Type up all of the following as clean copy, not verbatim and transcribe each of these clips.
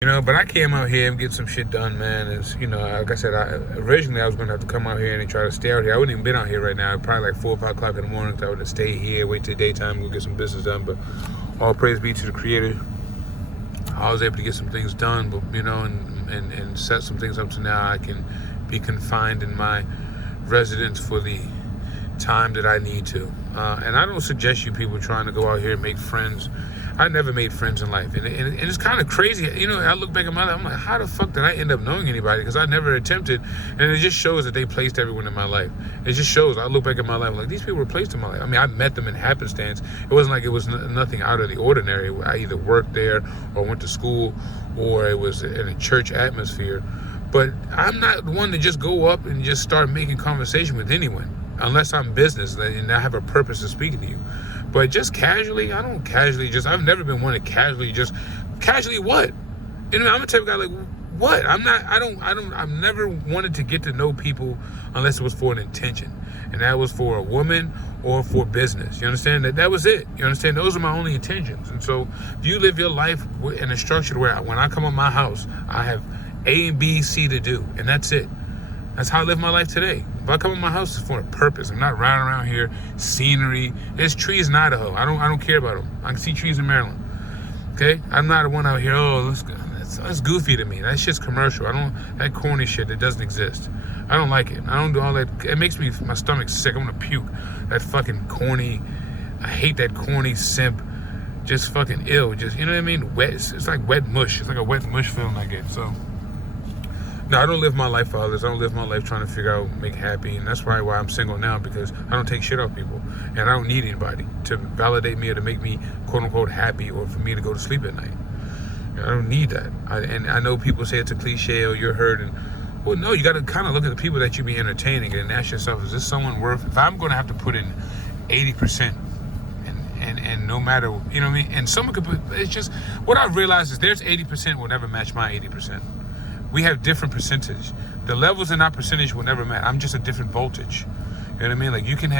But I came out here and get some shit done, man. It's, like I said, originally I was going to have to come out here and try to stay out here. I wouldn't even been out here right now. Probably like 4 or 5 o'clock in the morning. So I would have stayed here, wait till daytime, go get some business done. But all praise be to the Creator. I was able to get some things done, but, and set some things up so now I can be confined in my residence for the time that I need to. And I don't suggest you people trying to go out here and make friends. I never made friends in life. And it's kind of crazy. I look back at my life, I'm like, how the fuck did I end up knowing anybody? Because I never attempted. And it just shows that they placed everyone in my life. It just shows. I look back at my life, like, these people were placed in my life. I mean, I met them in happenstance. It wasn't like it was nothing out of the ordinary. I either worked there or went to school or it was in a church atmosphere. But I'm not the one to just go up and just start making conversation with anyone. Unless I'm business and I have a purpose of speaking to you. But just casually, I don't casually I've never been one to casually what? I'm the type of guy like, what? I've never wanted to get to know people unless it was for an intention. And that was for a woman or for business. You understand? That was it. You understand? Those are my only intentions. And so if you live your life in a structure where when I come to my house, I have A, B, C to do. And that's it. That's how I live my life today. If I come in my house, it's for a purpose. I'm not riding around here, scenery. There's trees in Idaho. I don't care about them. I can see trees in Maryland. Okay? I'm not the one out here, that's goofy to me. That shit's commercial. That corny shit that doesn't exist. I don't like it. I don't do all that. It makes my stomach sick. I'm gonna puke. That fucking corny, I hate that corny simp. Just fucking ill. Just, you know what I mean? Wet. It's like wet mush. It's like a wet mush feeling I get. So, no, I don't live my life for others. I don't live my life trying to figure out, make happy. And that's probably why I'm single now, because I don't take shit off people. And I don't need anybody to validate me or to make me, quote unquote, happy or for me to go to sleep at night. I don't need that. And I know people say it's a cliche or you're hurt. Well, no, you got to kind of look at the people that you be entertaining and ask yourself, is this someone worth, if I'm going to have to put in 80%, and no matter, you know what I mean? And someone could put, it's just, what I've realized is there's 80% will never match my 80%. We have different percentage. The levels in our percentage will never match. I'm just a different voltage. You know what I mean? Like you can,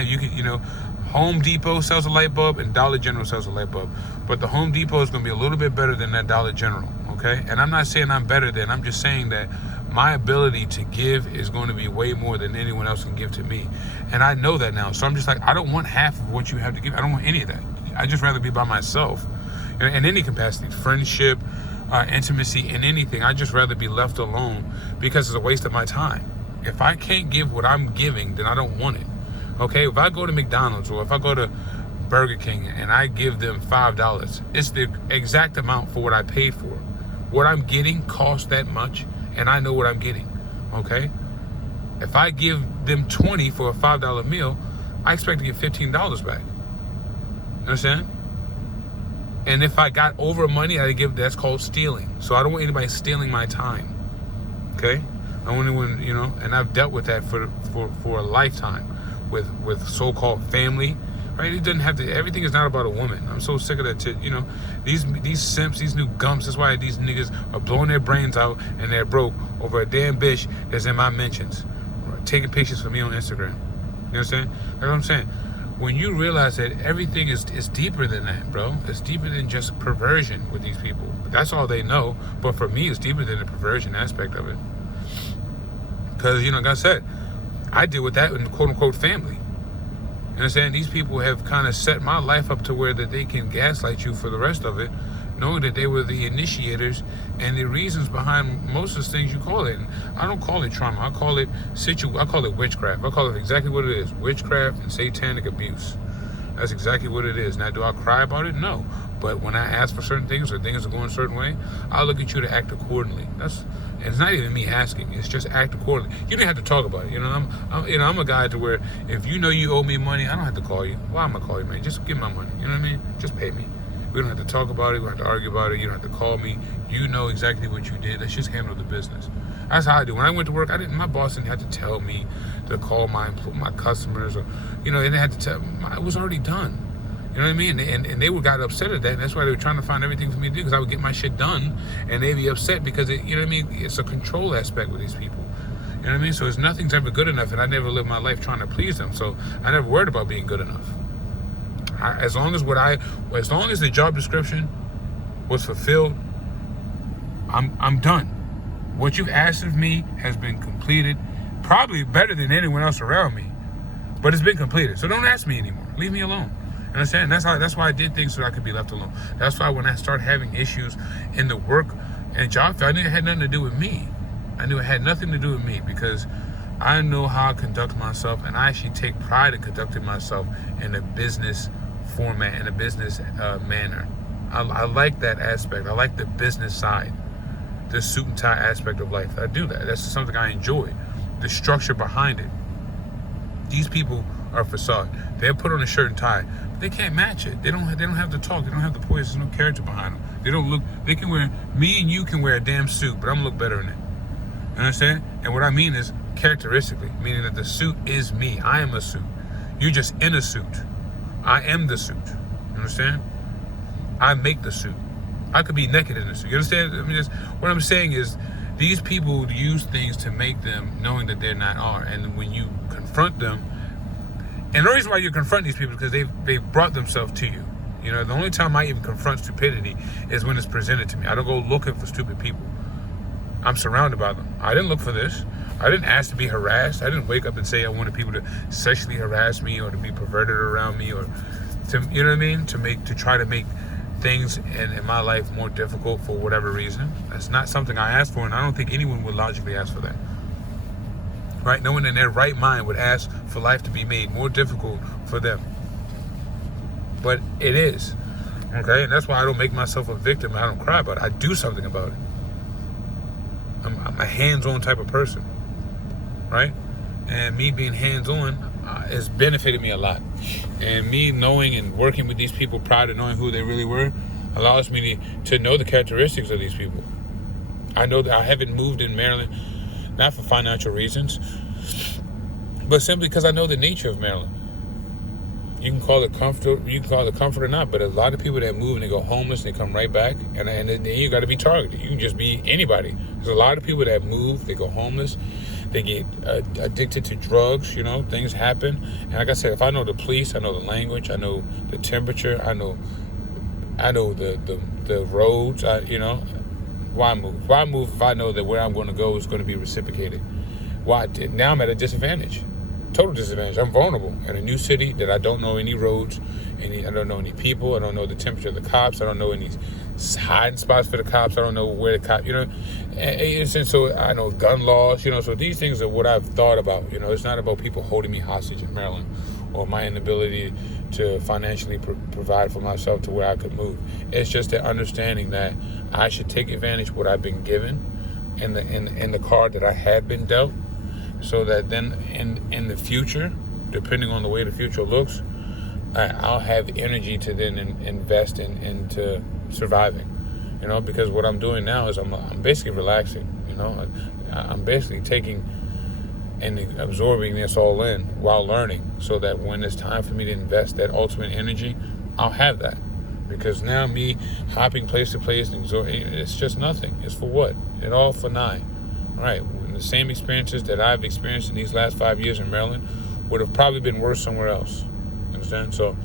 Home Depot sells a light bulb and Dollar General sells a light bulb. But the Home Depot is going to be a little bit better than that Dollar General, okay? And I'm not saying I'm better than, I'm just saying that my ability to give is going to be way more than anyone else can give to me. And I know that now. So I'm just like, I don't want half of what you have to give. I don't want any of that. I'd just rather be by myself. In any capacity, friendship, intimacy, in anything. I'd just rather be left alone because it's a waste of my time. If I can't give what I'm giving, then I don't want it. Okay, if I go to McDonald's or if I go to Burger King and I give them $5, it's the exact amount for what I paid for. What I'm getting costs that much, and I know what I'm getting. Okay, if I give them $20 for a $5 meal, I expect to get $15 back. Understand? And if I got over money, that's called stealing. So I don't want anybody stealing my time. Okay? I want anyone, and I've dealt with that for a lifetime with so-called family. Right? It doesn't have to, everything is not about a woman. I'm so sick of that shit. These simps, these new gumps, that's why these niggas are blowing their brains out and they're broke over a damn bitch that's in my mentions. Taking pictures for me on Instagram. You understand? That's what I'm saying. When you realize that everything is deeper than that, bro. It's deeper than just perversion with these people. That's all they know. But for me, it's deeper than the perversion aspect of it. Because, like I said, I deal with that in quote-unquote family. You understand? These people have kind of set my life up to where that they can gaslight you for the rest of it, knowing that they were the initiators and the reasons behind most of the things you call it. And I don't call it trauma. I call it witchcraft. I call it exactly what it is. Witchcraft and satanic abuse. That's exactly what it is. Now, do I cry about it? No. But when I ask for certain things or things are going a certain way, I'll look at you to act accordingly. It's not even me asking. It's just act accordingly. You don't have to talk about it. I'm a guy to where if you know you owe me money, I don't have to call you. Why am I calling you, man? Just give my money. You know what I mean? Just pay me. We don't have to talk about it. We don't have to argue about it. You don't have to call me. You know exactly what you did. Let's just handle the business. That's how I do. When I went to work, my boss didn't have to tell me to call my customers or, they didn't have to tell. It was already done. You know what I mean? And they got upset at that. And that's why they were trying to find everything for me to do, because I would get my shit done and they'd be upset because, it's a control aspect with these people. You know what I mean? So nothing's ever good enough, and I never lived my life trying to please them. So I never worried about being good enough. As long as the job description was fulfilled, I'm done. What you've asked of me has been completed, probably better than anyone else around me, but it's been completed. So don't ask me anymore. Leave me alone. You understand? That's why I did things so I could be left alone. That's why when I started having issues in the work and job field, I knew it had nothing to do with me. I knew it had nothing to do with me because I know how I conduct myself, and I actually take pride in conducting myself in a business format, in a business manner. I like that aspect. I like the business side, the suit and tie aspect of life. I do that. That's something I enjoy. The structure behind it. These people are facade. They'll put on a shirt and tie, but they can't match it. They don't have the talk. They don't have the poise. There's no character behind them. They don't look. They can wear. Me and you can wear a damn suit, but I'm gonna look better in it. You understand? And what I mean is characteristically, meaning that the suit is me. I am a suit. You're just in a suit. I am the suit. You understand? I make the suit. I could be naked in the suit. You understand? I mean, what I'm saying is, these people use things to make them knowing that they're not are. And when you confront them, and the reason why you confront these people is because they've brought themselves to you. You know, the only time I even confront stupidity is when it's presented to me. I don't go looking for stupid people. I'm surrounded by them. I didn't look for this. I didn't ask to be harassed. I didn't wake up and say I wanted people to sexually harass me or to be perverted around me or to, you know what I mean? To try to make things in my life more difficult for whatever reason. That's not something I asked for, and I don't think anyone would logically ask for that. Right? No one in their right mind would ask for life to be made more difficult for them. But it is. Okay? And that's why I don't make myself a victim. I don't cry about it. I do something about it. I'm a hands-on type of person. Right? And me being hands-on has benefited me a lot. And me knowing and working with these people prior to knowing who they really were allows me to know the characteristics of these people. I know that I haven't moved in Maryland, not for financial reasons, but simply because I know the nature of Maryland. You can call it comfort or not, but a lot of people that move and they go homeless, they come right back, and then you got to be targeted. You can just be anybody. There's a lot of people that move, they go homeless, they get addicted to drugs, you know, things happen. And like I said, if I know the police, I know the language, I know the temperature, I know the roads, you know, why move? Why move if I know that where I'm going to go is going to be reciprocated? Why? Now I'm at a disadvantage. Total disadvantage. I'm vulnerable in a new city that I don't know any roads, I don't know any people, I don't know the temperature of the cops, I don't know any hiding spots for the cops, I don't know where the cops, you know, and so I know gun laws, you know, so these things are what I've thought about, you know. It's not about people holding me hostage in Maryland or my inability to financially provide for myself to where I could move. It's just the understanding that I should take advantage of what I've been given in the card that I had been dealt, so that then in the future, depending on the way the future looks, I'll have energy to then invest into surviving, you know, because what I'm doing now is I'm basically relaxing, you know. I'm basically taking and absorbing this all in while learning, so that when it's time for me to invest that ultimate energy, I'll have that. Because now me hopping place to place, it's just nothing. It's for what? It all for nine. Right, the same experiences that I've experienced in these last 5 years in Maryland would have probably been worse somewhere else. Understand? So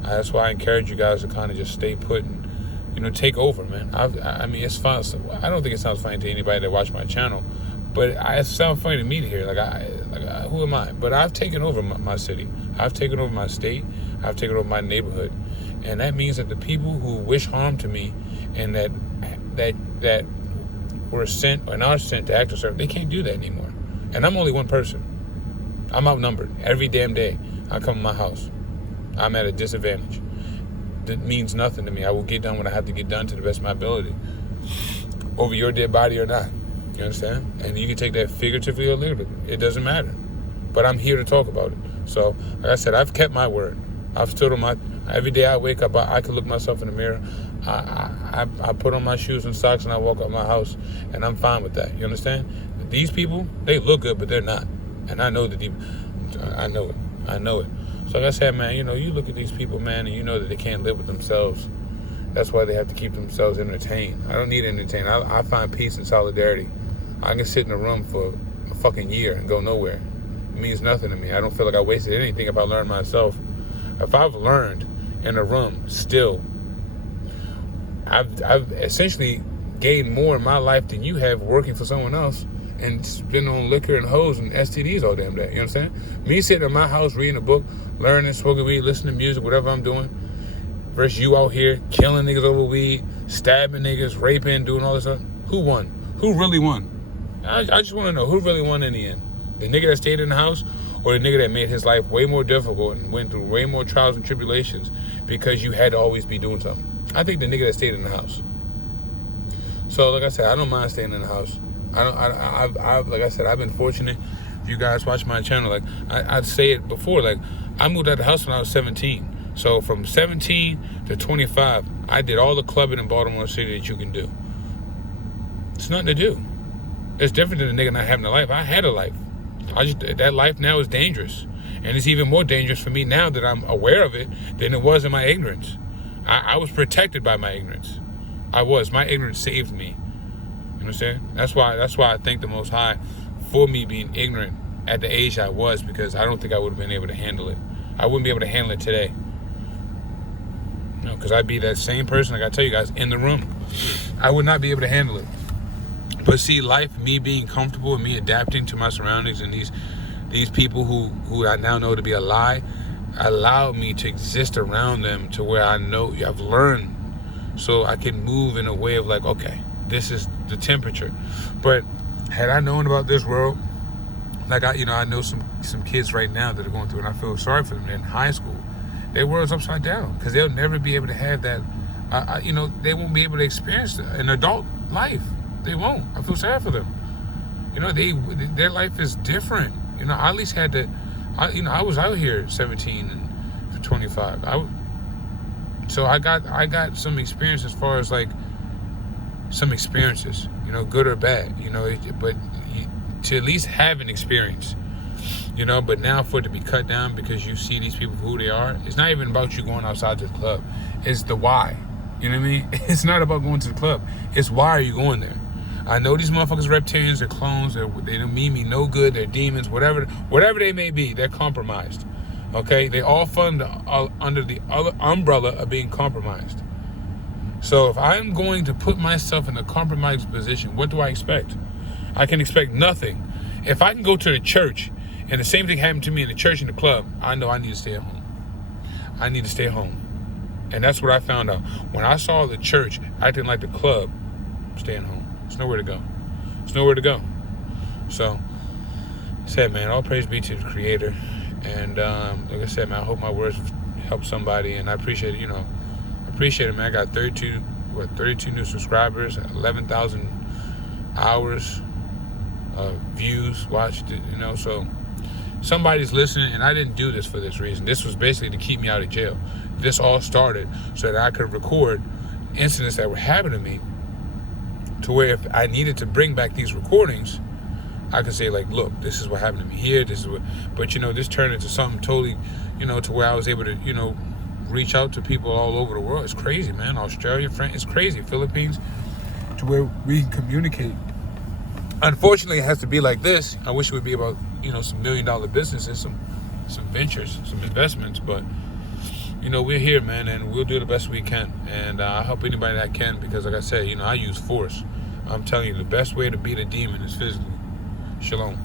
that's why I encourage you guys to kind of just stay put and, you know, take over, man. I mean, it's fun. I don't think it sounds funny to anybody that watch my channel, but it sounds funny to me to hear. Who am I? But I've taken over my city. I've taken over my state. I've taken over my neighborhood, and that means that the people who wish harm to me and that were sent and are sent to act or serve, they can't do that anymore. And I'm only one person. I'm outnumbered every damn day. I come to my house. I'm at a disadvantage. That means nothing to me. I will get done what I have to get done to the best of my ability, over your dead body or not. You understand? And you can take that figuratively or literally. It doesn't matter. But I'm here to talk about it. So, like I said, I've kept my word. I've stood on my... Every day I wake up, I can look myself in the mirror. I put on my shoes and socks and I walk out my house, and I'm fine with that. You understand? These people, they look good, but they're not. And I know I know it. So like I said, man, you know, you look at these people, man, and you know that they can't live with themselves. That's why they have to keep themselves entertained. I don't need entertainment. I find peace and solidarity. I can sit in a room for a fucking year and go nowhere. It means nothing to me. I don't feel like I wasted anything if I learned myself. If I've learned in a room still, I've essentially gained more in my life than you have working for someone else and spending on liquor and hoes and STDs all damn day. You know what I'm saying? Me sitting in my house reading a book, learning, smoking weed, listening to music, whatever I'm doing, versus you out here killing niggas over weed, stabbing niggas, raping, doing all this stuff. Who won? Who really won? I just want to know who really won in the end. The nigga that stayed in the house or the nigga that made his life way more difficult and went through way more trials and tribulations because you had to always be doing something? I think the nigga that stayed in the house. So like I said, I don't mind staying in the house. Like I said, I've been fortunate. If you guys watch my channel, like I'd say it before, like I moved out of the house when I was 17. So from 17 to 25, I did all the clubbing in Baltimore City that you can do. It's nothing to do. It's different than a nigga not having a life. I had a life. That life now is dangerous. And it's even more dangerous for me now that I'm aware of it than it was in my ignorance. I was protected by my ignorance. My ignorance saved me. You know what I'm saying? That's why I thank the Most High for me being ignorant at the age I was, because I don't think I would have been able to handle it. I wouldn't be able to handle it today. No, because I'd be that same person, like I tell you guys, in the room. I would not be able to handle it. But see, life, me being comfortable and me adapting to my surroundings and these people who I now know to be a lie, allowed me to exist around them to where I know I've learned, so I can move in a way of like, okay, this is the temperature. But had I known about this world, like I know some kids right now that are going through it, and I feel sorry for them. They're in high school. Their world's upside down because they'll never be able to have that. They won't be able to experience an adult life. They won't. I feel sad for them. Their life is different. I at least had to. I was out here 17 and 25. So I got some experience as far as like some experiences, good or bad, but to at least have an experience, but now for it to be cut down because you see these people for who they are, it's not even about you going outside to the club. It's the why. You know what I mean? It's not about going to the club. It's why are you going there? I know these motherfuckers are reptilians, they're clones, they don't mean me no good, they're demons, whatever they may be, they're compromised. Okay? They all fall under the umbrella of being compromised. So if I'm going to put myself in a compromised position, what do I expect? I can expect nothing. If I can go to the church and the same thing happened to me in the church and the club, I know I need to stay at home. I need to stay home. And that's what I found out. When I saw the church acting like the club, I'm staying home. There's nowhere to go. There's nowhere to go. So, I said, man, all praise be to the Creator. And like I said, man, I hope my words help somebody. And I appreciate it, appreciate it, man. I got 32 new subscribers, 11,000 hours of views watched it, so somebody's listening. And I didn't do this for this reason. This was basically to keep me out of jail. This all started so that I could record incidents that were happening to me, to where if I needed to bring back these recordings, I could say like, look, this is what happened to me here, this is what, but this turned into something totally, to where I was able to, reach out to people all over the world. It's crazy, man. Australia, France, it's crazy. Philippines, to where we can communicate. Unfortunately, it has to be like this. I wish it would be about, some $1 million businesses, some ventures, some investments, but we're here, man, and we'll do the best we can. And I help anybody that can, because like I said, I use force. I'm telling you, the best way to beat a demon is physically. Shalom.